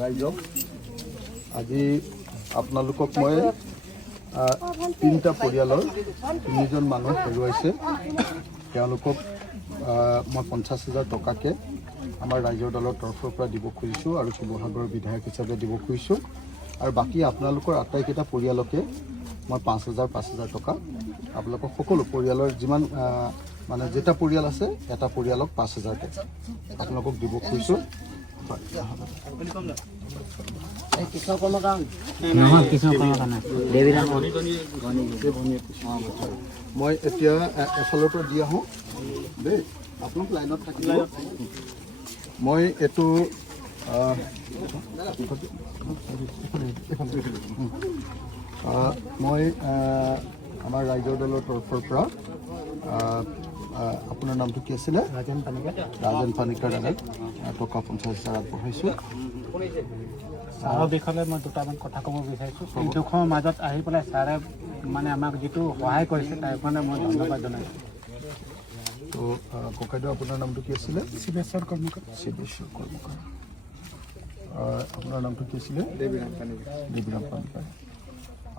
ৰাইজক আজি আপোনালোকক মই তিনিটা পৰিয়ালৰ 3জন মানুহ হেৰুৱাইছে তেওঁলোকক মই 50,000 টকাকে আমাৰ ৰাইজৰ দলৰ তৰফৰ পৰা দিব খুজিছোঁ আৰু শিৱসাগৰৰ বিধায়ক হিচাপে দিব খুজিছোঁ আৰু বাকী আপোনালোকৰ আটাইকেইটা পৰিয়ালকে মই 5,000 টকা আপোনালোকৰ সকলো পৰিয়ালৰ যিমান মানে যেটা পৰিয়াল আছে এটা পৰিয়ালক 5,000 টকা আপোনালোকক দিব খুজিছোঁ। মই এতিয়া এফালৰ পৰা দি আহোঁ দেই, আপোনালোক লাইনত থাকিব। মই এইটো মই আমাৰ ৰাইজৰ দলৰ তৰফৰ পৰা আপোনাৰ নামটো কি আছিলে? ৰাজেন পানিকাৰ দাদাক টকা 50,000 আগবঢ়াইছোঁ। ছাৰৰ বিষয়ে মই দুটামান কথা ক'ব বিচাৰিছোঁ। এই দুখৰ মাজত আহি পেলাই ছাৰে মানে আমাক যিটো সহায় কৰিছে তাৰ কাৰণে মই ধন্যবাদ জনাইছোঁ। তো ককাইদেউ আপোনাৰ নামটো কি আছিলে? শিৱেশ্বৰ কৰ্মকাৰ। আপোনাৰ নামটো কি আছিলে? দেৱীৰাম পানিকাৰ।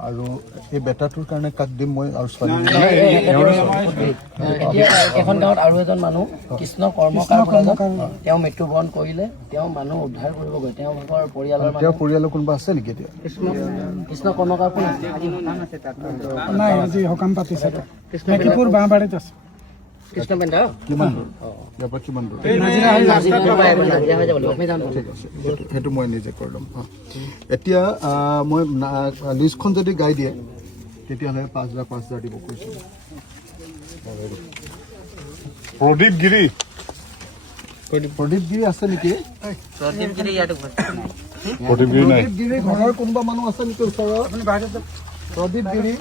আৰু এই বেটাটোৰ কাৰণে কাক দিম মই আৰু ছোৱালী এখন গাঁৱত আৰু এজন মানুহ কৃষ্ণ কৰ্মকাৰ তেওঁ মৃত্যুবৰণ কৰিলে। তেওঁ মানুহ উদ্ধাৰ কৰিব গৈ তেওঁলোকৰ পৰিয়ালৰ কোনোবা আছে নেকি এতিয়া? কৃষ্ণ কৰ্মকাৰ কোন আছে? নাই, আজি সকাম পাতিছে মেকিপুৰ বাঁহবাৰীত আছে। কৃষ্ণ পেণ্টা কিমান দূৰ? ইয়াৰ পৰা কিমান দূৰ? ঠিক আছে, সেইটো মই নিজে কৰি ল'ম। এতিয়া মই লিষ্টখন যদি গাই দিয়ে তেতিয়াহ'লে 5,000 দিব কৈছোঁ। প্ৰদীপ গিৰি আছে নেকি? প্ৰদীপ গিৰি নাই। প্ৰদীপ গিৰি ঘৰৰ কোনোবা মানুহ আছে নেকি ওচৰত? প্ৰদীপ গিৰি,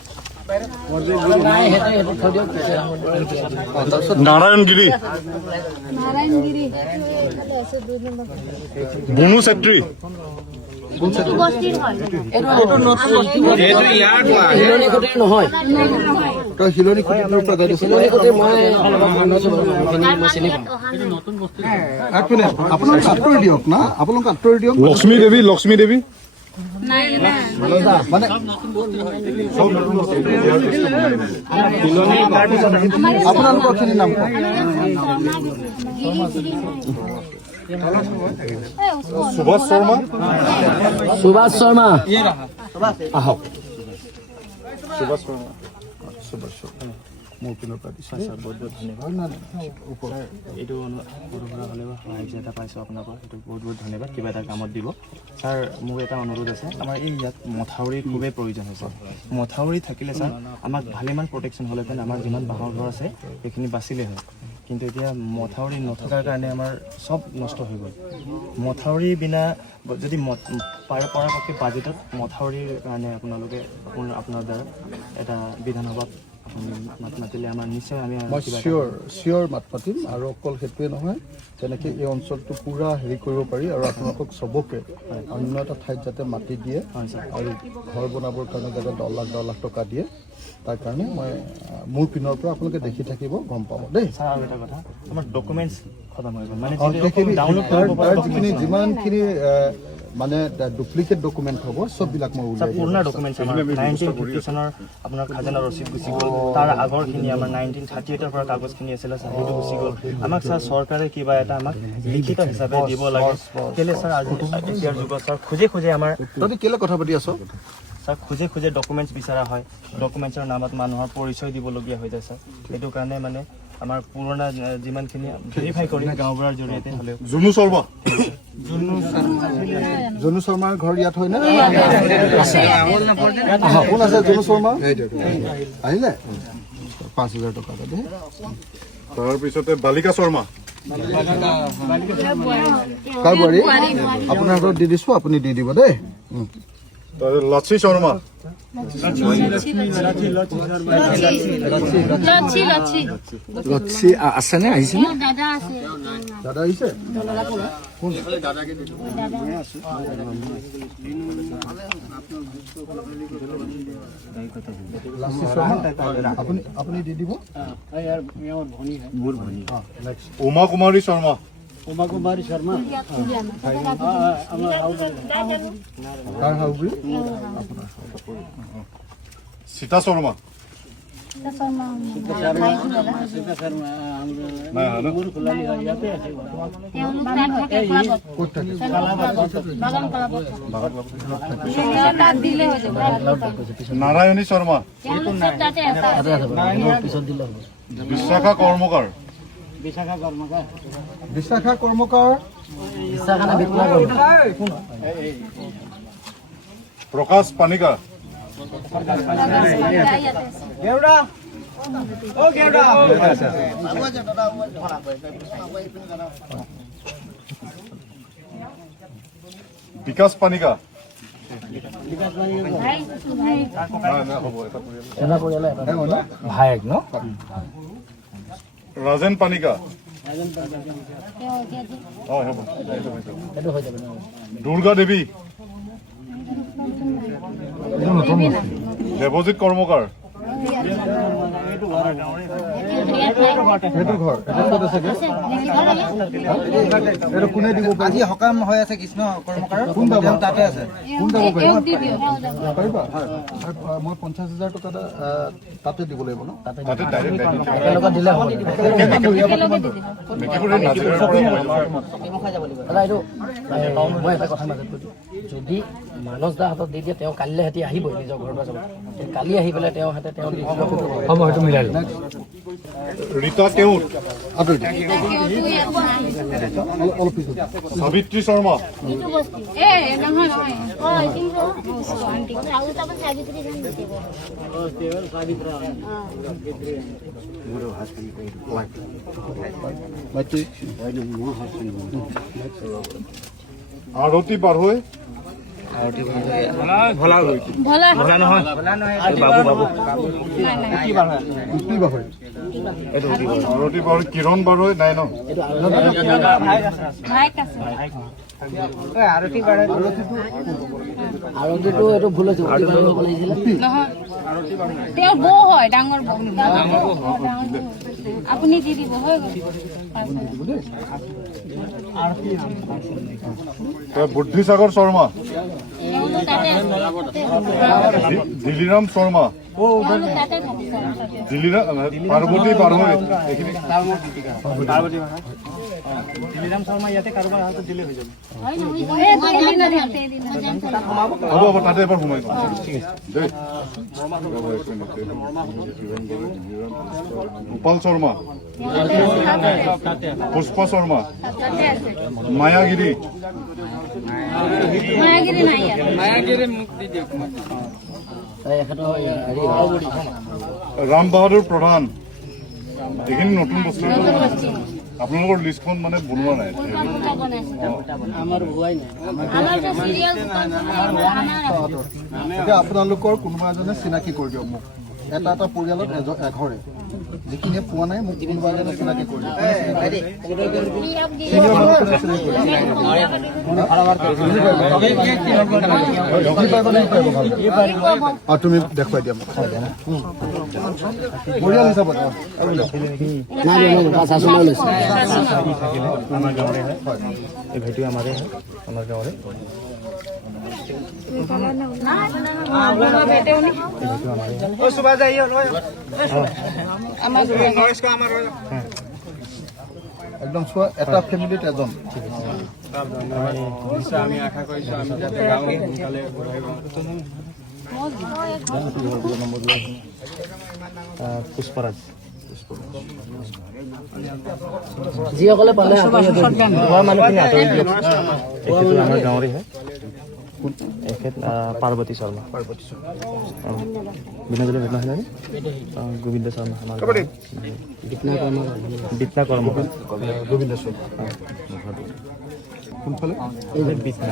নাৰায়ণ গিৰি, বুনু চেত্ৰী, নহয় তই শিলনি খুটিৰ পৰা আপোনালোকে আঁতৰি দিয়ক না, আপোনালোকে আঁতৰি দিয়ক। লক্ষ্মী দেৱী মানে আপোনালোকৰ খিনি নাম কওক। সুভাষ শৰ্মা আহক। সুভাষ শৰ্মা মোৰ পিনৰ পৰা দিছে। বহুত ধন্যবাদ। এইটো সৰু সুৰা হ'লেও সাহাৰ্য এটা পাইছোঁ আপোনাৰ পৰা, সেইটো বহুত ধন্যবাদ। কিবা এটা কামত দিব ছাৰ। মোৰ এটা অনুৰোধ আছে, আমাৰ এই ইয়াত মথাউৰিৰ খুবেই প্ৰয়োজন হৈছে। মথাউৰি থাকিলে ছাৰ আমাক ভালেমান প্ৰটেকশ্যন হ'লেহেঁতেন। আমাৰ যিমান বাঁহৰ ঘৰ আছে সেইখিনি বাচিলে হয়, কিন্তু এতিয়া মথাউৰি নথকাৰ কাৰণে আমাৰ চব নষ্ট হৈ গ'ল। মথাউৰি বিনা যদি পৰাপক্ষে বাজেটত মথাউৰিৰ কাৰণে আপোনালোকে আপোনাৰ দ্বাৰা এটা বিধানসভাত মাত মাতিলে আমাৰ নিশ্চয় মই চিয়'ৰ মাত মাতিম। আৰু অকল সেইটোৱে নহয়, তেনেকৈ এই অঞ্চলটো পূৰা হেৰি কৰিব পাৰি আৰু আপোনালোকক চবকে অন্য এটা ঠাইত যাতে মাটি দিয়ে আৰু ঘৰ বনাবৰ কাৰণে যাতে 10 লাখ টকা দিয়ে, তাৰ কাৰণে মই মোৰ পিনৰ পৰা আপোনালোকে দেখি থাকিব, গম পাব দেই। ছাৰ আৰু এটা কথা, আমাৰ ডকুমেণ্টছ খতম হৈ গ'ল, মানে যিখিনি যিমানখিনি মানে ডুপ্লিকেট ডকুমেণ্ট হ'ব চববিলাক মই উলিয়াই পুৰণা ডকুমেণ্টছ আমাৰ 1950 চনৰ আপোনাৰ খাজানা ৰচিদ গুচি গ'ল। তাৰ আগৰখিনি আমাৰ 1938ৰ পৰা কাগজখিনি আছিলে ছাৰ, সেইটো গুচি গ'ল। আমাক ছাৰ চৰকাৰে কিবা এটা আমাক লিখিত হিচাপে দিব লাগে। কেলৈ ছাৰ আজি এতিয়াৰ যুগত ছাৰ খোজে আমাৰ তহঁতি কেলৈ কথা পাতি আছ? ছাৰ খোজে ডকুমেণ্টছ বিচৰা হয়, ডকুমেণ্টছৰ নামত মানুহৰ পৰিচয় দিবলগীয়া হৈ যায় ছাৰ। সেইটো কাৰণে মানে আমাৰ পুৰণা যিমানখিনি ভেৰিফাই কৰি গাঁওবুঢ়াৰ জৰিয়তে হ'লেও। জুনু শৰ্মাৰ ঘৰ ইয়াত হয়নে? কোন আছে জুনু শৰ্মা? আহিলে 5,000 টকা দেই। তাৰপিছতে বালিকা শৰ্মা, কাৰ বোৱাৰী? আপোনাৰ হাতত দি দিছোঁ, আপুনি দি দিব দেই। তাৰপিছত লাচি শৰ্মা, লক্ষী আছেনে? আহিছে নে? দাদা আহিছে? উমা কুমাৰী শৰ্মা, উমা কুমাৰী শৰ্মা কাৰ হাউবি সীতা শৰ্মা নাই অহা ন? ক'ত থাকে নাৰায়ণী শৰ্মা বিশাখা কৰ্মকাৰ বিশাখা কৰ্মকাৰ বিশাখা কৰ্মকাৰ প্ৰকাশ পানিকা বিকাশ পানিকা নাই, হ'ব এটা পৰিয়াল। ভায়েক ন ৰাজেন পানিকা হ'ব সেইটো হৈ যাব দুৰ্গা দেৱী দেৱজিৎ কৰ্মকাৰ সেইটো ঘৰ এটা ক'ত আছে এইটো কোনে দিব আজি সকাম হৈ আছে কৃষ্ণ কৰ্মকাৰ কোন যাব তাতে আছে কোন যাব পাৰিবা মই 50,000 টকা তাতে দিব লাগিব ন তাতে ডাইৰেক্ট একেলগে দিলে হ'ব এইটো মই এটা কথা মাজত কৈ দিওঁ যদি মানস দা হাতত দি দিয়ে তেওঁ কালিলৈ সিহঁতি আহিবই নিজৰ ঘৰৰ পৰা যাব কালি আহি পেলাই তেওঁ হাতে তেওঁ হ'ব সেইটো মিলাই লওঁ ৰীতা কেওট অলপ পিছত সাবিত্ৰী শৰ্মা আৰতি পাৰহৈ আৰতি পাৰহৈ কিৰণ বাৰৈ নাই ন আৰতিটো এইটো ভুল হৈছে তেওঁ বৌ হয় ডাঙৰ বৌ আপুনি দি দিব হৈ গ'ল বুদ্ধিসাগৰ শৰ্মা দিলিৰাম শৰ্মা পাৰ্বতী পাৰহৈ এইখিনি দিলিৰাম শৰ্মা ইয়াতে কাৰোবাৰ হাতত দিলে হৈ যাব হ'ব হ'ব তাতে এবাৰ সোমাই যাম দেই গোপাল শৰ্মা পুষ্পা শৰ্মা মায়াগিৰি ৰাম বাহাদুৰ প্ৰধান এইখিনি নতুন বস্তু আপোনালোকৰ লিষ্টখন মানে বনোৱা নাই এতিয়া আপোনালোকৰ কোনোবা এজনে চিনাকি কৰি দিয়ক মোক এটা এটা পৰিয়ালত এঘৰে যিখিনিয়ে পোৱা নাই মোক কোনোবা এজনে চিনাকি কৰি দিয়ক তুমি দেখুৱাই দিয়া মোক পৰিয়াল হিচাপত আমাৰ গাঁৱৰে হয় এই ভাইটি আমাৰে হয় আমাৰ গাঁৱৰে একদম চোৱা এটা ফেমিলিত এজন আমি আশা কৰিছোঁ আমি যাতে গাঁও সোনকালে পুষ্পৰাজ যিসকলে পালে মানুহখিনি আঁতৰি দিয়ক এখেতো আমাৰ গাঁৱৰে হয় এখেত পাৰ্বতী শৰ্মা বিনোদী ঘটনা হয় গোবিন্দ শৰ্মা আমাৰ দীপনা কৰ্মকাৰ গোবিন্দ শৰ্মা কোনফালে দীপনা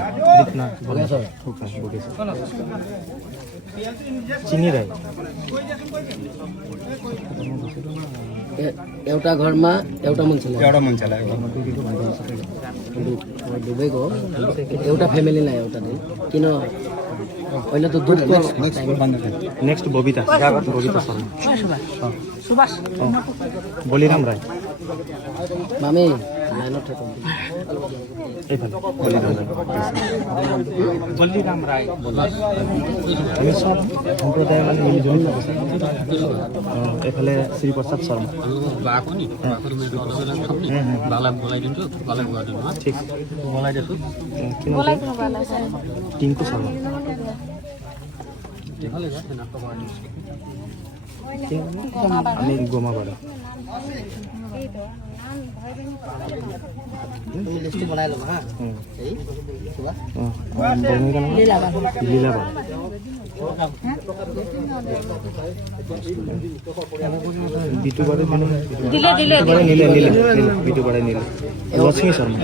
চিনি ৰায় एउटा घरमा एउटा मान्छेलाई डुबेको एउटा फ्यामिलीलाई एउटा दिन किन अहिले त दुधको नेक्स्ट बबिता शर्मा सुभाष बलिराम राई मामी এইফালে বলিৰাম ৰায় বলিৰাম ৰায় আমি চব সম্প্ৰদায় মানে মিলি জইন লাগিছে এইফালে শ্ৰীপ্ৰসাদ শৰ্মা ঠিক টিংকু শৰ্মা আমি গোমাবাৰা তুমি লিষ্টটো বনাই ল'বা হা এই কিবা লীলাবাৰ বিটু বাৰে নিলে বিটু বাৰে নিলে লক্ষ্মী শৰ্মা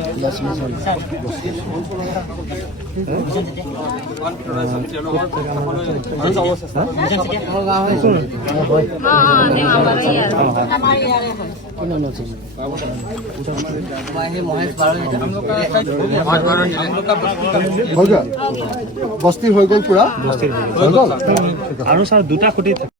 হৈ গ'ল বস্তি হৈ গ'ল পুৰা আৰু ছাৰ দুটা খুঁটি